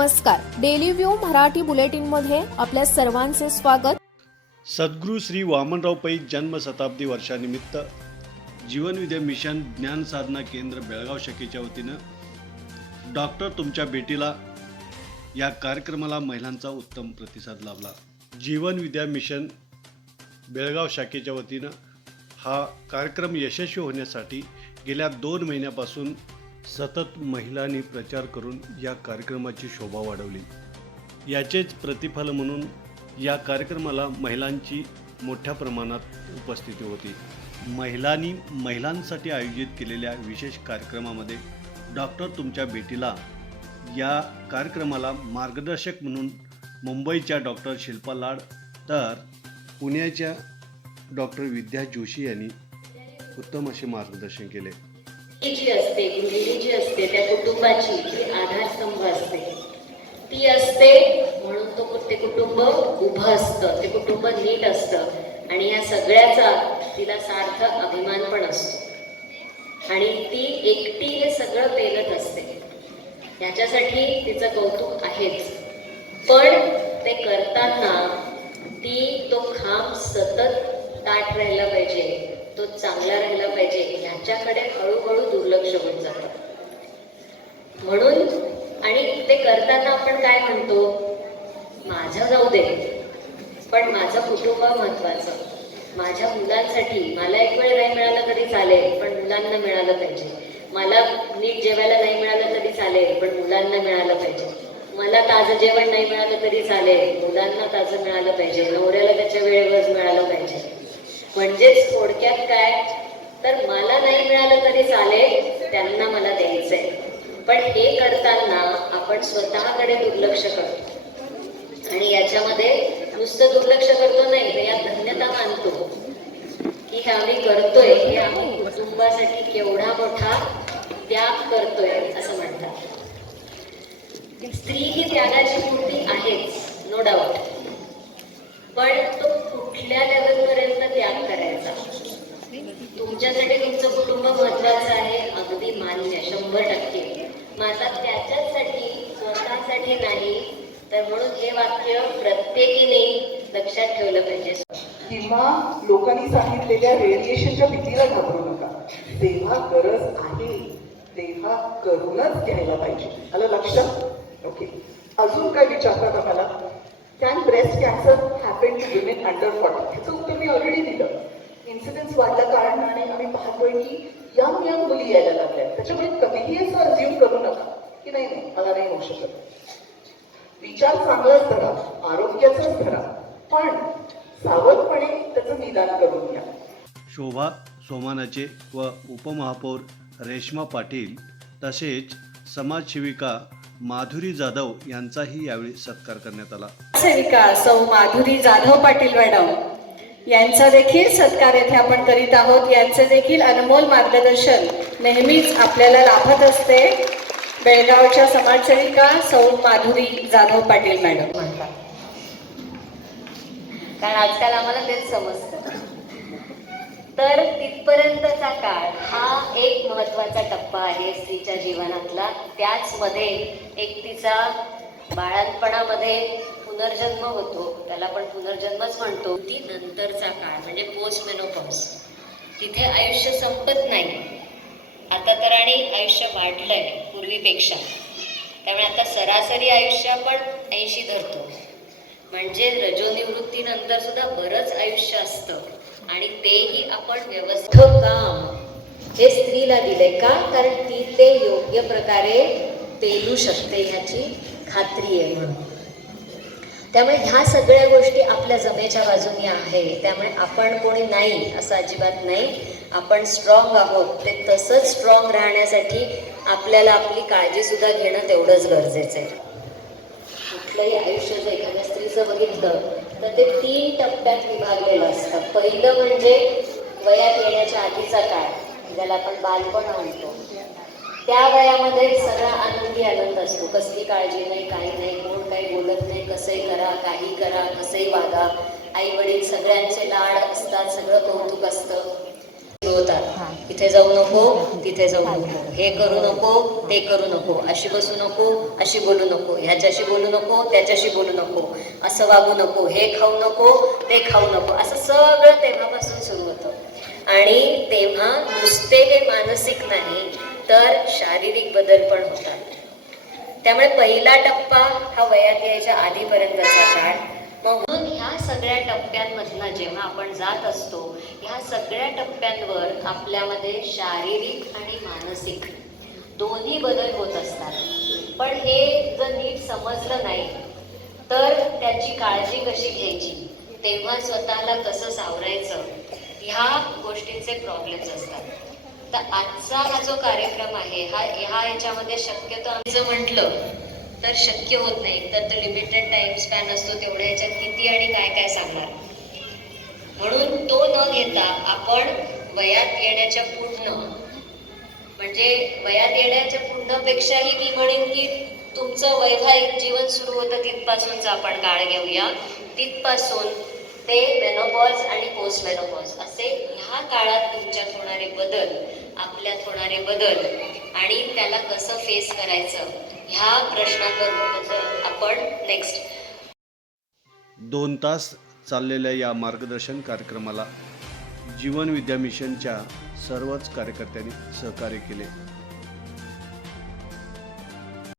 नमस्कार. Daily view Marathi बुलेटिनमध्ये आपल्या सर्वांचे स्वागत. सद्गुरू श्री वामनराव पै जन्मशताब्दी वर्षानिमित्त जीवनविद्या मिशन ज्ञान साधना केंद्र बेळगाव शाखेच्या वतीनं डॉक्टर तुमच्या भेटीला या कार्यक्रमाला महिलांचा उत्तम प्रतिसाद लाभला. जीवनविद्या मिशन बेळगाव शाखेच्या वतीनं हा कार्यक्रम यशस्वी होण्यासाठी गेल्या दोन महिन्यापासून सतत महिलांनी प्रचार करून या कार्यक्रमाची शोभा वाढवली. याचेच प्रतिफल म्हणून या कार्यक्रमाला महिलांची मोठ्या प्रमाणात उपस्थिती होती. महिलांनी महिलांसाठी आयोजित केलेल्या विशेष कार्यक्रमामध्ये डॉक्टर तुमच्या भेटीला या कार्यक्रमाला मार्गदर्शक म्हणून मुंबईच्या डॉक्टर शिल्पा लाड तर पुण्याच्या डॉक्टर विद्या जोशी यांनी उत्तम असे मार्गदर्शन केले. जी असते? गृहिणी जी असते त्या कुटुंबाची ती आधारस्तंभ असते. ती असते म्हणून तो ते कुटुंब उभं असतं. ते कुटुंब नीट असतं. आणि या सगळ्याचा तिला सार्थ अभिमान पण असतो. आणि ती एकटी हे सगळं पेलत असते. याच्यासाठी तिचं कौतुक आहेच. पण ते करताना ती तो खांब सतत ताट राहिला पाहिजे. तो चांगला राहिला पाहिजे. ह्याच्याकडे हळूहळू दुर्लक्ष होऊन जातं म्हणून आणि ते करताना आपण काय म्हणतो? माझं जाऊ दे पण माझं कुटुंब महत्वाचं. माझ्या मुलांसाठी मला एक वेळ नाही मिळालं तरी चालेल पण मुलांना मिळालं पाहिजे. मला नीट जेवायला नाही मिळालं तरी चालेल पण मुलांना मिळालं पाहिजे. मला ताजं जेवण नाही मिळालं तरी चालेल मुलांना ताजं मिळालं पाहिजे. नवऱ्याला त्याच्या वेळेवरच मिळालं पाहिजे. म्हणजेच थोडक्यात काय? तर मला नाही मिळालं तरी चालेल त्यांना मला द्यायचंय. पण हे करताना आपण स्वतःकडे दुर्लक्ष करतो आणि याच्यामध्ये नुसतं दुर्लक्ष करतो नाही तर यात धन्यता मानतो. की हे आम्ही करतोय हे आम्ही कुटुंबासाठी केवढा मोठा त्याग करतोय असं म्हणतात. स्त्री ही त्यागाची मूर्ती आहेच नो डाऊट पण तो कुठल्या लेवलपर्यंत त्याग करायचा तुमच्यासाठी तुमचं कुटुंब महत्वाचं आहे अगदी मान्य शंभर माझा त्याच्याचसाठी त्याच्यासाठी स्वतःसाठी नाही तर म्हणून हे वाक्य प्रत्येकीने लक्षात ठेवलं पाहिजे. किंवा लोकांनी सांगितलेल्या रेडिएशनच्या भीतीला घाबरू नका. जेव्हा गरज आहे. तेव्हा करूनच घ्यायला पाहिजे. आलं लक्षात? ओके अजून काय विचारतात आम्हाला? Can breast cancer happen to women under forty ह्याचं उत्तर मी ऑलरेडी दिलं. इन्सिडन्स वाढल्या कारणाने आम्ही पाहतोय की यंग यंग मुली यायला लागल्या. त्याच्यामुळे कधीही असं अज्युम करू नका. की नाही नाही मला नाही होऊ शकत. विचार चांगलाच धरा आरोग्याचाच धरा पण सावधपणे त्याचं निदान करून घ्या. शोभा सोमानाचे व उपमहापौर रेश्मा पाटील तसेच समाजसेविका माधुरी जाधव यांचाही यावेळी सत्कार करण्यात आला. सेविका सौ माधुरी जाधव पाटील मॅडम यांचा देखील सत्कार येथे आपण करीत आहोत. यांचे देखील अनमोल मार्गदर्शन नेहमीच आपल्याला लाभत असते. बेळगावच्या समाजसेविका सौ माधुरी जाधव पाटील मॅडम म्हणतात. कारण आजकाल आम्हाला तेच समजतं. तर तिथपर्यंतचा काळ हा एक महत्त्वाचा टप्पा आहे स्त्रीच्या जीवनातला. त्याचमध्ये एक तिचा बाळांपणामध्ये पुनर्जन्म होतो त्याला आपण पुनर्जन्मच म्हणतो. ती नंतरचा काळ म्हणजे पोस्ट मेनोपॉज तिथे आयुष्य संपत नाही. आता तर आणि आयुष्य वाढलंय पूर्वीपेक्षा. त्यामुळे आता सरासरी आयुष्य आपण ऐंशी धरतो. म्हणजे रजोनिवृत्तीनंतर सुद्धा बरंच आयुष्य असतं. आणि तेही आपण व्यवस्थित काम. हे स्त्रीला दिलंय का? कारण ती ते योग्य प्रकारे पेलू शकते ह्याची खात्री आहे म्हणून. त्यामुळे ह्या सगळ्या गोष्टी आपल्या जमेच्या बाजूनी आहे. त्यामुळे आपण कोणी नाही असं अजिबात नाही. आपण स्ट्रॉंग आहोत. ते तसंच स्ट्रॉंग राहण्यासाठी आपल्याला आपली काळजीसुद्धा घेणं तेवढंच गरजेचं आहे. कुठलंही आयुष्य जर एखाद्या स्त्रीचं बघितलं तर ते तीन टप्प्यात विभागलेलं असतं. पहिलं म्हणजे वयात येण्याच्या आधीचा काळ ज्याला आपण बालपण म्हणतो. त्या वयामध्ये सगळा आनंदी आनंद असतो. कसली काळजी नाही काही नाही कोण काही बोलत नाही कसंही करा काही करा कसंही वागा. आई वडील सगळ्यांचे लाड असतात सगळं कौतुक असतं. सुचवतात इथे जाऊ नको तिथे जाऊ नको. हे करू नको ते करू नको. अशी बसू नको अशी बोलू नको. ह्याच्याशी बोलू नको त्याच्याशी बोलू नको. असं वागू नको. हे खाऊ नको ते खाऊ नको. असं सगळं तेव्हापासून सुरू होतं. आणि तेव्हा नुसते हे मानसिक नाही तर शारीरिक बदल पण होतात. त्यामुळे पहिला टप्पा हा वयात यायच्या आधीपर्यंतचा काळ. म्हणून ह्या सगळ्या टप्प्यांमधला जेव्हा आपण जात असतो ह्या सगळ्या टप्प्यांवर आपल्यामध्ये शारीरिक आणि मानसिक दोन्ही बदल होत असतात. पण हे जर नीट समजलं नाही तर त्याची काळजी कशी घ्यायची? तेव्हा स्वतःला कसं सावरायचं? ह्या गोष्टींचे प्रॉब्लेम्स असतात. तर आजचा हा जो कार्यक्रम आहे हा ह्या याच्यामध्ये शक्यतो आम्ही जर म्हटलं तर शक्य होत नाही. तर तो लिमिटेड टाइम स्पॅन असतो तेवढ्या ह्याच्यात किती आणि काय काय सांगणार. म्हणून तो न घेता आपण वयात येण्याच्या पूर्ण म्हणजे वयात येण्याच्या पूर्णपेक्षाही मी म्हणेन की तुमचं वैवाहिक जीवन सुरू होतं तिथपासूनच आपण काळ घेऊया. तिथपासून ते मेनोपॉज आणि पोस्ट मेनोपॉज असे ह्या काळात तुमच्यात होणारे बदल आपल्यात होणारे बदल आणि त्याला कसं फेस करायचं ह्या प्रश्नाबद्दल आपण नेक्स्ट दोन तास चाललेल्या या मार्गदर्शन कार्यक्रमाला जीवन विद्या मिशनच्या सर्वच कार्यकर्त्यांनी सहकार्य केले.